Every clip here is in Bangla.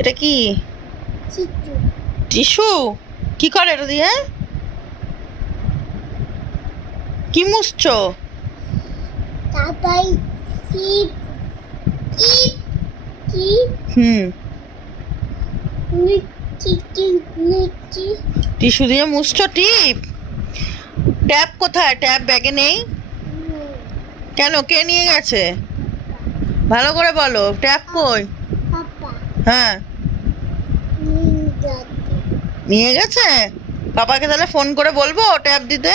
এটা কি? টিস্যু। কি করে এটা দিয়ে? কি মুছছো? হুম, টিস্যু দিয়ে মুছছো। টিপ। ট্যাপ কোথায়? ট্যাপ ব্যাগে নেই কেন? কে নিয়ে গেছে? ভালো করে বলো, ট্যাপ কই? হ্যাঁ, নিয়ে গেছে। পাপাকে তাহলে ফোন করে বলবো ট্যাপ দিতে।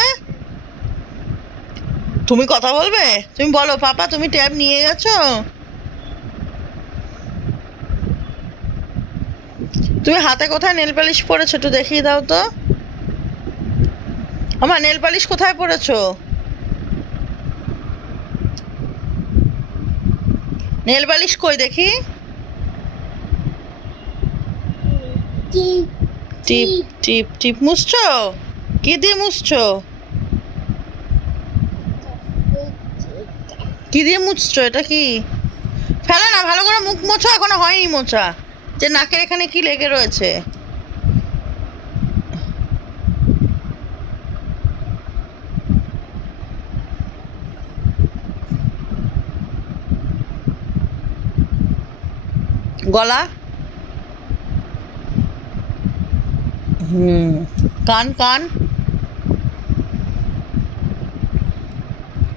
তুমি কথা বলবে? তুমি বলো, পাপা তুমি ট্যাব নিয়ে গেছো? তুমি হাতে কোথায় নেল পালিশ পরেছো একটু দেখিয়ে দাও তো। আমার নেল পালিশ কোথায় পরেছো? নেল পালিশ কই দেখি। টিপ টিপ টিপ মুছছো? কি দিয়ে মুছছো? কি দিয়ে মুছছো? এটা কি? ফেলে না, ভালো করে মুখ মোছো, এখনো হয়নি মোছা। যে নাকের এখানে কি লেগে রয়েছে? গলা। হুম। কান কান।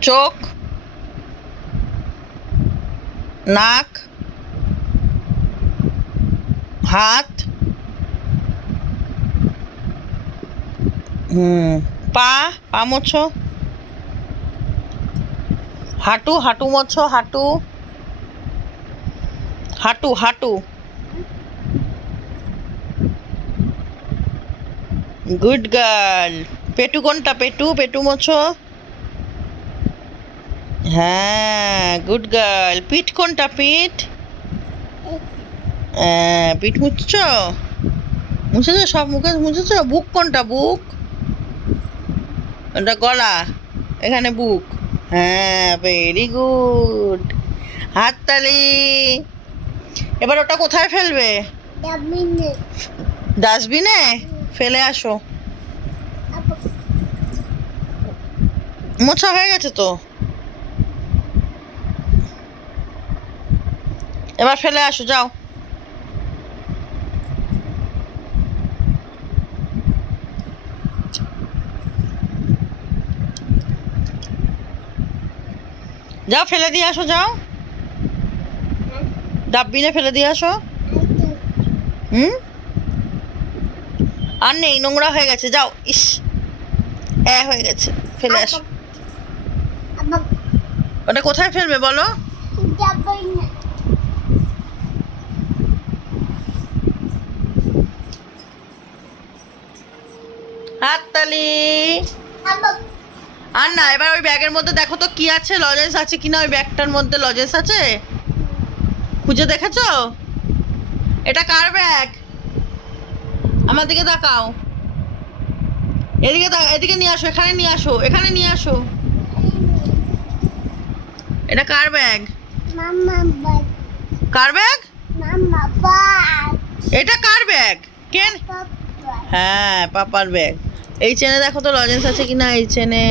চোখ। নাক। হাত। হুম। পা। পা মোছো। হাঁটু। হাঁটু মোছো। হাঁটু। হাঁটু হাঁটু। Good girl. পেটু কোনটা? পেটু। পেটু মোছো। হ্যাঁ, গুড গার্ল। পিঠ কোনটা? পিঠ। হ্যাঁ, পিঠ মুছছো। মুছেছো সব? মুখে মুছেছো। বুক কোনটা? বুক। ওটা গলা। এখানে বুক। হ্যাঁ, ভেরি গুড। হাততালি। এবার ওটা কোথায় ফেলবে? ডাস্টবিনে ফেলে আসো। মোছা হয়ে গেছে তো, এবার ফেলে আসো, যাও। যাও ফেলে দিয়ে আসো, যাও। ডাস্টবিনে ফেলে দিয়ে আসো। হুম। আর নেই, নোংরা হয়ে গেছে, যাও। ইস, হয়ে গেছে, ফেলে আসো। ওটা কোথায় ফেলবে বলো? হাততালি। আর না, এবার ওই ব্যাগের মধ্যে দেখো তো কি আছে, লজেন্স আছে কিনা ওই ব্যাগটার মধ্যে। লজেন্স আছে? খুঁজে দেখেছো? এটা কার ব্যাগ? আমার দিকে তাকাও। এদিকে এদিকে নিয়ে আসো, এখানে নিয়ে আসো, এখানে নিয়ে আসো। এটা কার ব্যাগ? কার ব্যাগ? এটা কার ব্যাগ? কেন? হ্যাঁ, পাপার ব্যাগ। এই চেনে দেখো তো লজেন্স আছে কিনা এই চেনে।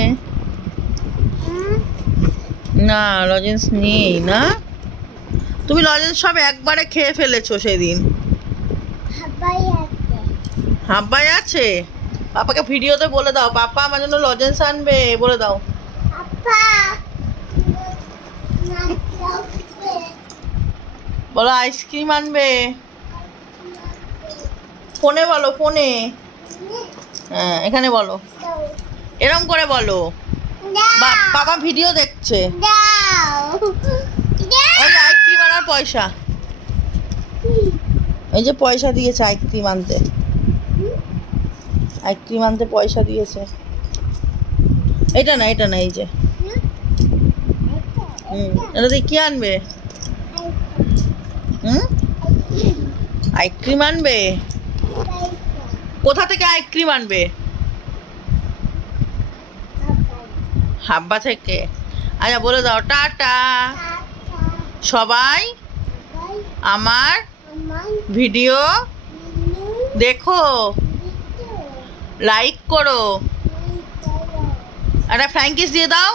না, লজেন্স নেই না। তুমি লজেন্স সব একবারে খেয়ে ফেলেছো সেদিন। হাব্বাই আছে। পাপাকে ভিডিওতে বলে দাও, পাপা আমার জন্য লজেন্স আনবে, বলে দাও। বলো আইসক্রিম আনবে। ফোনে বলো, ফোনে। হ্যাঁ, এখানে বলো, এরম করে বলো। বাবা ভিডিও দেখছে। ওই আইসক্রিম আনার পয়সা, এই যে পয়সা দিয়েছে আইসক্রিম আনতে। আইসক্রিম আনতে পয়সা দিয়েছে। এটা না, এটা না, এই যে। এটা দিয়ে কি আনবে? আইসক্রিম আনবে। কোথা থেকে আইসক্রিম আনবে? হাব্বা থেকে। আচ্ছা, বলে দাও টাটা। সবাই আমার ভিডিও দেখো, লাইক করো, একটা ফ্র্যাঙ্কিস দিয়ে দাও।